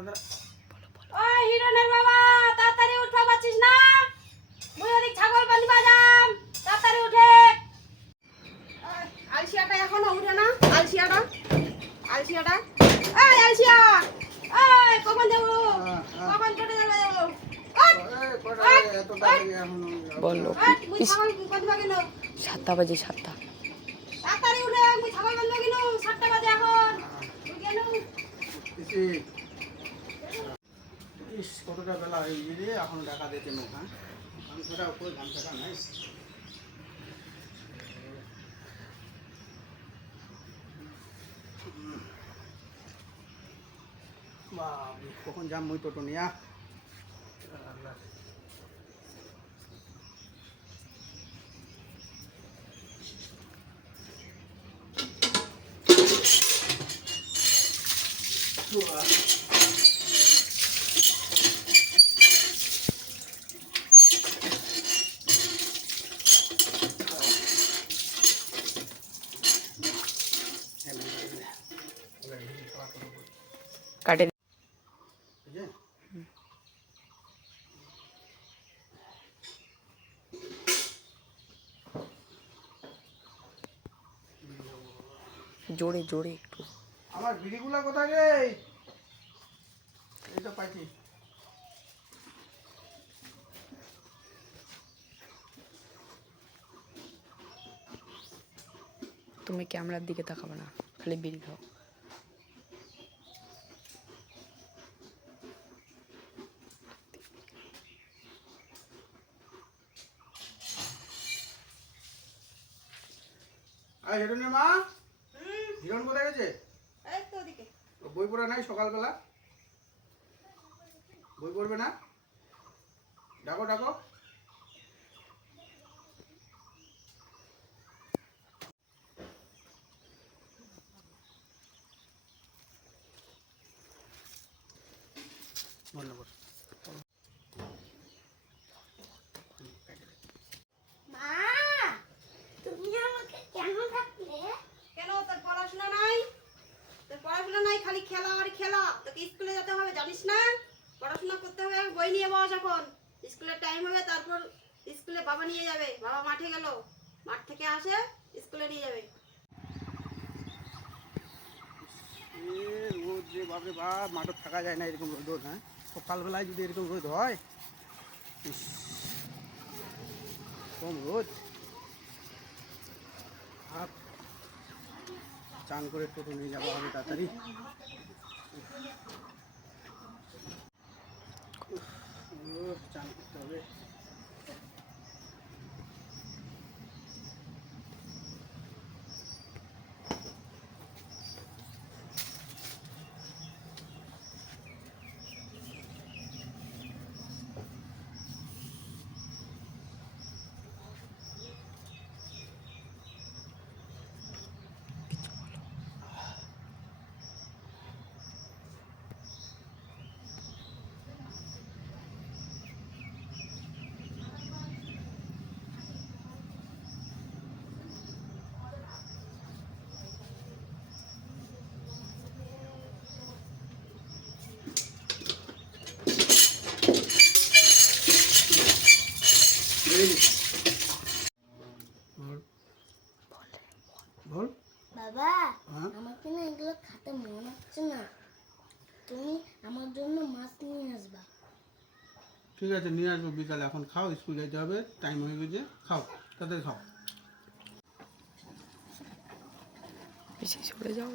ওই হিরণের বাবা তাড়াতাড়ি উঠতে পারছিস না? মুই ওদিক ছাগল বাঁধিবা যাম। তাড়াতাড়ি উঠে। আলসিয়াটা এখনও উঠে না? আলসিয়াটা? আলসিয়াটা? এই আলসিয়া! এই কখন যাব। কখন যাবে? যাব কটা এখন বলল সাতটা বাজে সাতটা। তাড়াতাড়ি উঠে ছাগল বাঁধিবা গেল সাতটা বাজে এখন। গেল ইসি। ইস কতটা বেলা হয়ে গেছে রে এখন টাকা দিতে নো হ্যাঁ গামছাটা উপরে গামছাটা নাই কখন যাম মুই টোটো নিয়া? কাটে এই যে, জোরে জোরে একটু আমার বিড়িগুলা কোথায় রে? এই তো পাইছি। তুমি ক্যামেরার দিকে তাকাবে না খালি বিড়ি খাও। আর হিরণের মা? হিরণ কোথায় গেছে? এই তো ওদিকে। বই পড়া নাই সকালবেলা? বই পড়বে না? ডাকো ডাকো। ধন্যবাদ মা তুমি আমাকে কেন ডাকলে কেন তোর পড়াশোনা নাই তোর পড়াশোনা নাই খালি খেলা আর খেলা। তোকে স্কুলে যেতে হবে, জানিস না? পড়াশোনা করতে হবে, বই নিয়ে বস এখন। স্কুলের টাইম হবে, তারপর স্কুলে বাবা নিয়ে যাবে। বাবা মাঠে গেল। মাঠ থেকে আসে, স্কুলে নিয়ে যাবে। মাঠে থাকা যায় না এরকম রোদ হ্যাঁ? সকালবেলায় যদি এরকম রোদ হয় কম রোদ। চান করে টোটো নিয়ে যাব হবে তাড়াতাড়ি। চান বল। বল বাবা হ্যাঁ? আমাকে না এগুলো খাতে মন হচ্ছে না। তুমি আমার জন্য মাছ নিয়ে আসবা। ঠিক আছে নিয়ে আসব বিকালে। এখন খাও স্কুল যেতে হবে টাইম হয়ে গেছে খাও তাদের খাও। বেশি সরে যাও।